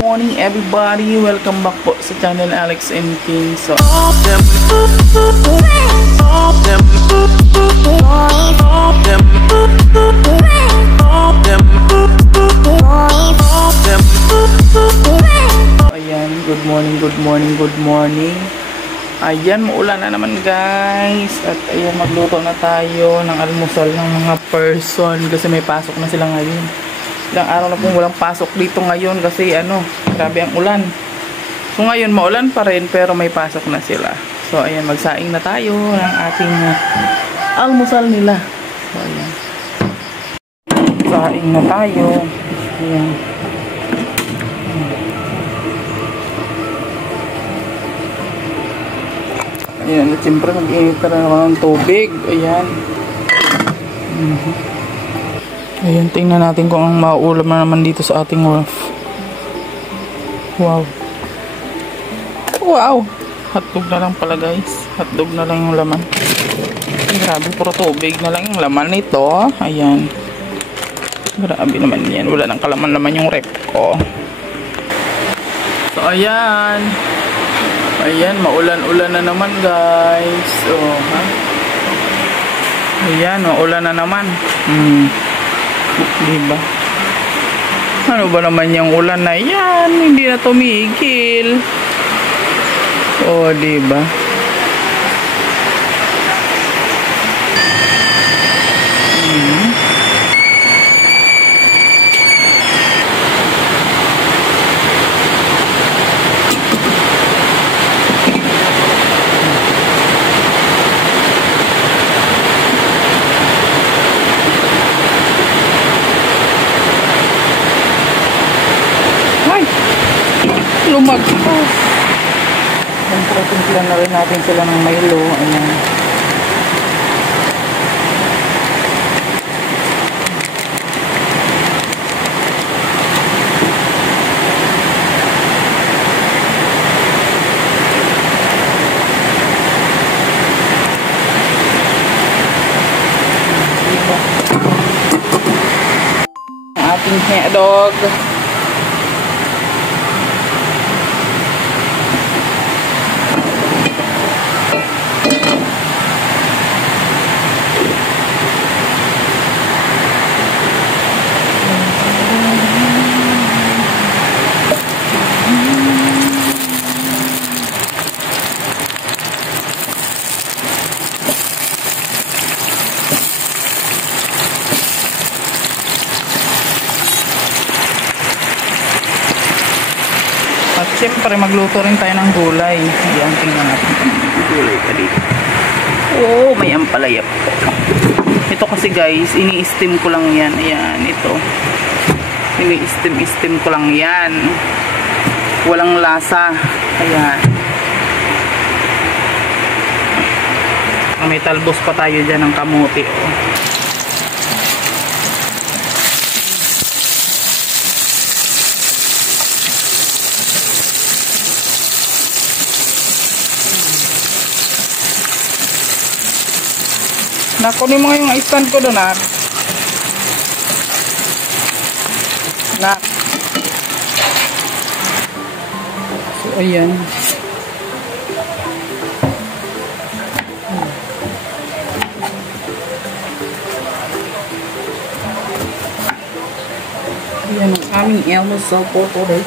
morning everybody. Welcome back po sa channel Alex and King. So, ayan, good morning. Ayan, maulan na naman guys. At ayan, magluto na tayo ng almusal ng mga person kasi may pasok na sila ngayon. Ilang araw na pong walang pasok dito ngayon kasi grabe ang ulan. So ngayon maulan pa rin pero may pasok na sila. So ayan, magsaing na tayo ng ating almusal nila. So ayan, saing na tayo. Ayan. Ayan, at siyempre mag-init na rin ako ng tubig. Ayan. Ayan, tingnan natin kung ang mauulam na naman dito sa ating ref. Wow. Wow! Hotdog na lang pala guys. Hotdog na lang yung laman. Grabe, puro tubig na lang yung laman nito. Ayan. Grabe naman yan. Wala nang kalaman-laman yung ref ko. So, ayan. Ayan, maulan-ulan na naman guys. Oh, ha? Ayan, maulan na naman. Diba? Ano ba naman yung ulan na yan? Hindi na tumigil. Oh, diba? Lumagpas. Siyempre, timplan na rin natin sila ng Milo. Ayan. Ang ating hotdog. At syempre magluto rin tayo ng gulay. Ayan, tingnan natin kung may gulay ka dito. Oh, may ampalaya po. Ito kasi guys, ini-steam ko lang yan. Ayan, ito. Ini-steam ko lang yan. Walang lasa. Ayan. May talbos pa tayo dyan ng kamote. Oh. Nakunin mo nga yung stand ko doon, ha? Nak. So, ayan. Ayan ang aming almusal po today.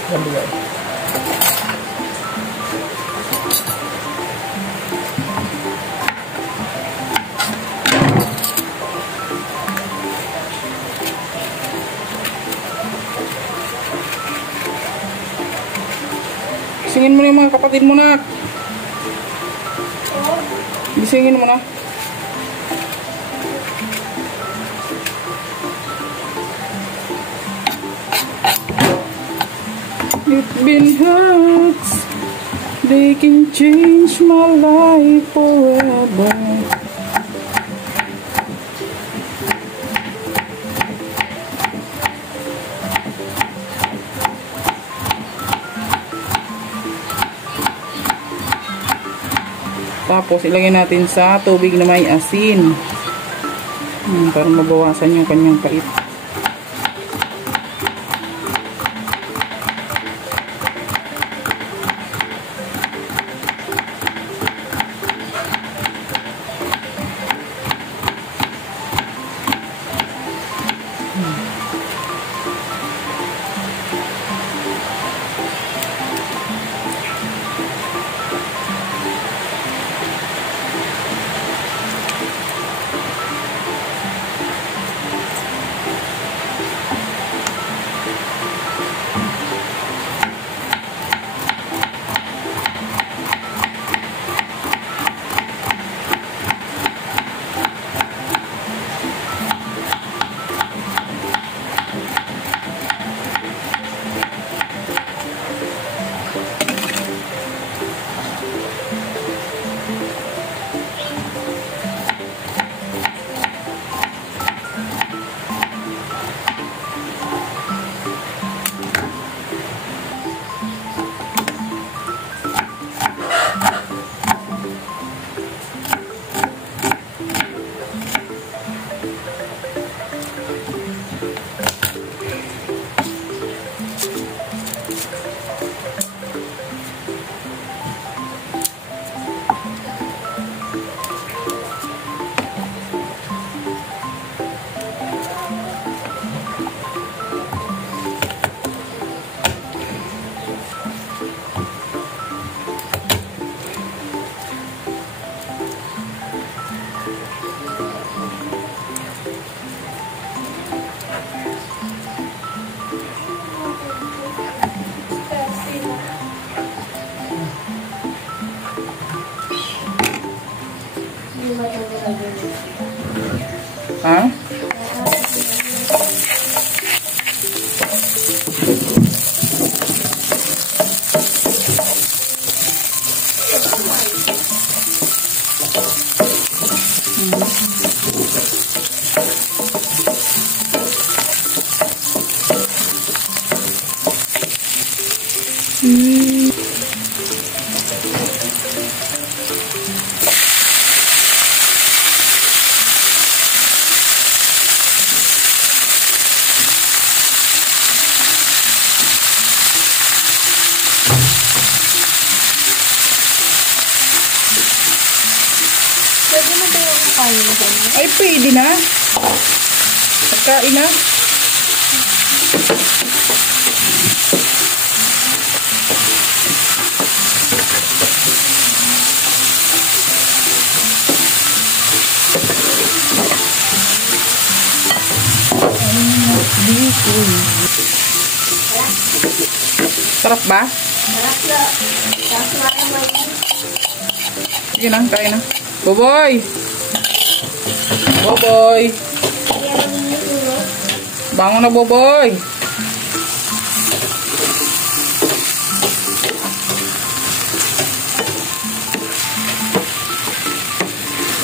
Gisingin mo na yung mga kapatid mo na. Gisingin mo na. It's been hurts. They can change my life forever. Tapos ilagay natin sa tubig na may asin. Para mabawasan yung kanyang pait. Pwede mo ba yung kain mo? Ay, pwede na. Pagkain na. Sarap ba? Sarap na. Sarap na naman. Sige na, kain na. Boboy! Boboy! Bangon na, Boboy!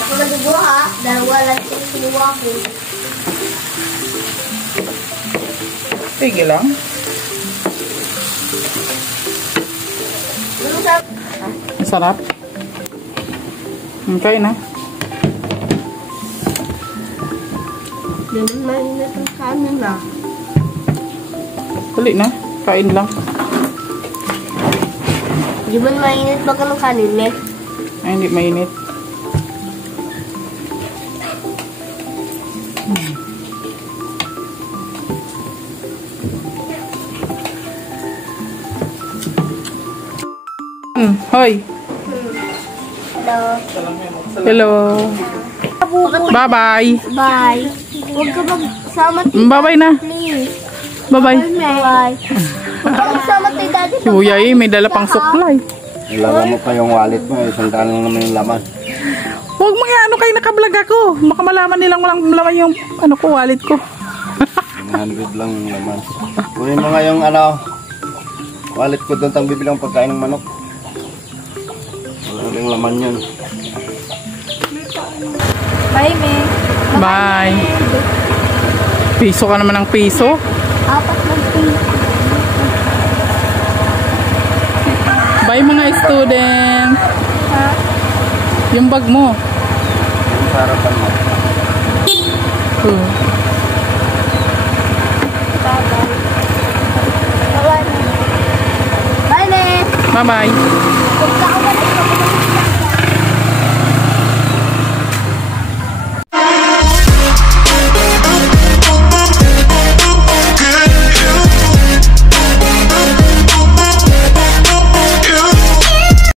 Ako nadugo ha. Dalawa lang yung sinuwa ko. Sige lang. Ano sarap? Masarap. Kain na. Ganun mainit ang kanin na. Dali na. Kain lang. Di ba mainit ba ka ng kanin eh? Ay, hindi mainit. Hoy. Hello. Hello. Bye-bye. Bye. Huwag ka magsama Bye-bye na. please. Bye-bye. Bye. Huwag ka magsama tayo daddy. Si Kuya may dala pang suklay. Ilala mo pa yung wallet mo. Isang daan lang naman yung laman. Huwag mo ano kayo nakablog ako. Baka malaman nilang walang laman yung ano ko, wallet ko. 100 lang yung laman. Kunin mo nga yung wallet ko doon tang bibilang pagkain ng manok. Wala yung laman yun. Bye, me. Bye. Piso ka naman ng piso. 4 ng piso. Bye mga student. Ha? Yung bag mo. Yung sa harapan mo. Bye, me. Bye, me. Bye-bye. Huwag ka